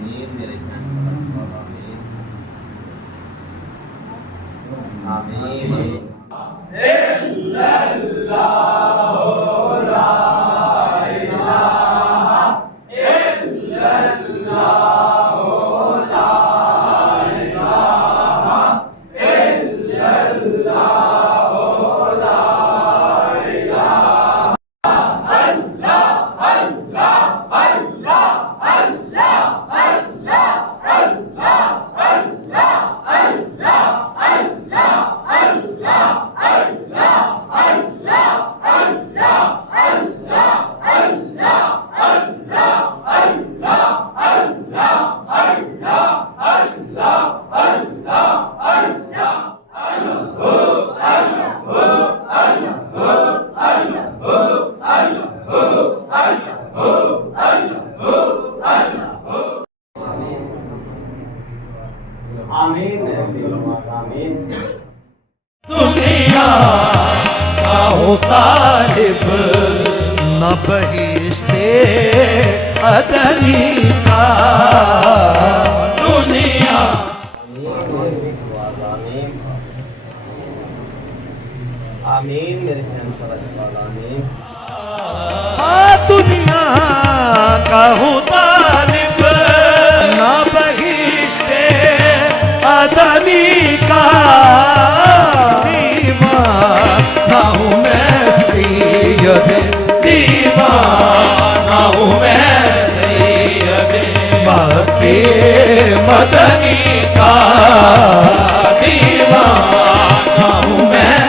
आमीन मेरे शहंशाह आमीन आमीन आमीन आमीन दुनिया का हो तालिब न बहिश्ते अदनी का दुनिया आमीन आमीन मेरे शहंशाह आमीन दुनिया का हो तालिब न बहिश्ते अदनी का दीवाना हूँ मैं सैयद दीवाना हूँ मैं सैयद मक्के मदनी का दीवाना हूँ मैं